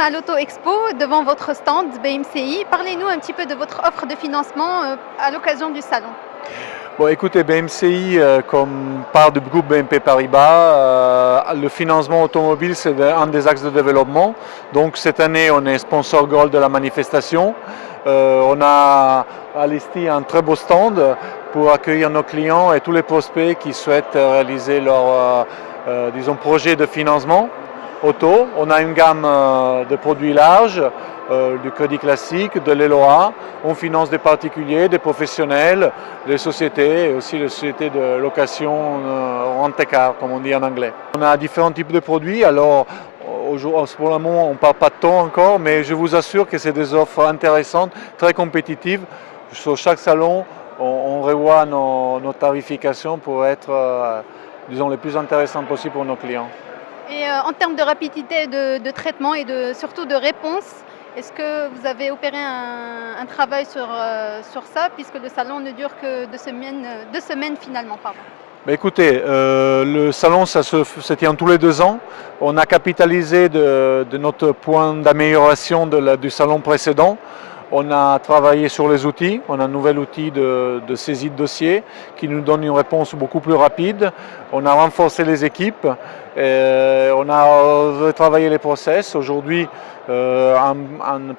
sommes à l'Auto Expo devant votre stand BMCI. Parlez-nous un petit peu de votre offre de financement à l'occasion du salon. Bon, écoutez, BMCI, comme part du groupe BNP Paribas, le financement automobile, c'est un des axes de développement. Donc cette année, on est sponsor Gold de la manifestation. On a à l'Esti un très beau stand pour accueillir nos clients et tous les prospects qui souhaitent réaliser leur projet de financement auto. On a une gamme de produits larges, du crédit classique, de l'ELOA. On finance des particuliers, des professionnels, des sociétés et aussi les sociétés de location rent-a-car, comme on dit en anglais. On a différents types de produits. Alors, pour le moment, on ne parle pas de taux encore, mais je vous assure que c'est des offres intéressantes, très compétitives. Sur chaque salon, on revoit nos tarifications pour être, disons, les plus intéressantes possibles pour nos clients. Et en termes de rapidité de traitement et surtout de réponse, est-ce que vous avez opéré un travail sur ça, puisque le salon ne dure que 2 semaines finalement, pardon. Écoutez, le salon, ça se tient tous les 2 ans. On a capitalisé de notre point d'amélioration du salon précédent. On a travaillé sur les outils. On a un nouvel outil de saisie de dossier qui nous donne une réponse beaucoup plus rapide. On a renforcé les équipes. On a retravaillé les process. Aujourd'hui, un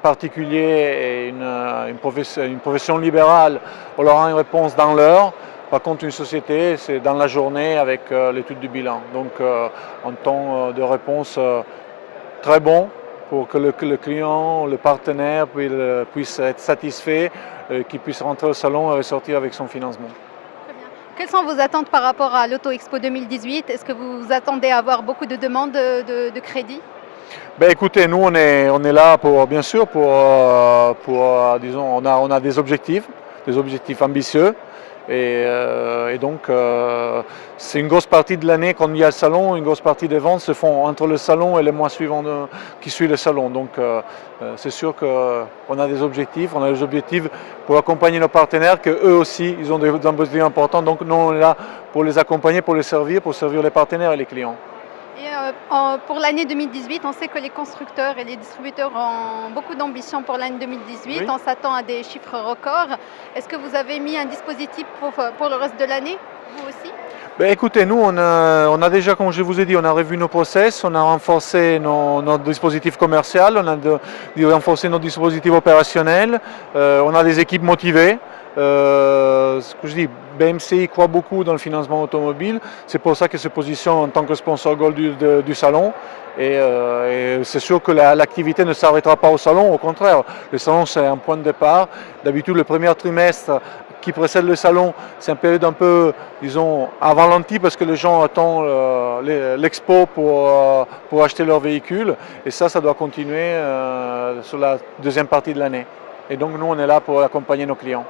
particulier et une profession libérale, on leur rend une réponse dans l'heure. Par contre, une société, c'est dans la journée avec l'étude du bilan. Donc, un temps de réponse très bon pour que le client, le partenaire puisse être satisfait, qu'il puisse rentrer au salon et ressortir avec son financement. Très bien. Quelles sont vos attentes par rapport à l'Auto Expo 2018? Est-ce que vous vous attendez à avoir beaucoup de demandes de crédit? Écoutez, nous on est là pour, bien sûr, disons, on a des objectifs ambitieux. Et donc, c'est une grosse partie de l'année, quand il y a le salon, une grosse partie des ventes se font entre le salon et les mois suivants qui suivent le salon. Donc, c'est sûr qu'on a des objectifs. On a des objectifs pour accompagner nos partenaires, qu'eux aussi, ils ont des objectifs importants. Donc, nous, on est là pour les accompagner, pour servir les partenaires et les clients. Et pour l'année 2018, on sait que les constructeurs et les distributeurs ont beaucoup d'ambition pour l'année 2018. Oui. On s'attend à des chiffres records. Est-ce que vous avez mis un dispositif pour le reste de l'année, vous aussi? Écoutez, nous, on a déjà, comme je vous ai dit, on a revu nos process, on a renforcé notre dispositif commercial, on a renforcé nos dispositifs opérationnels, on a des équipes motivées. Ce que je dis, BMCI croit beaucoup dans le financement automobile, c'est pour ça qu'elle se positionne en tant que sponsor Gold du salon. Et c'est sûr que l'activité ne s'arrêtera pas au salon, au contraire. Le salon, c'est un point de départ. D'habitude, le premier trimestre qui précède le salon, c'est une période un peu, disons, à ralenti parce que les gens attendent l'expo pour acheter leur véhicule. Et ça doit continuer sur la deuxième partie de l'année. Et donc, nous, on est là pour accompagner nos clients.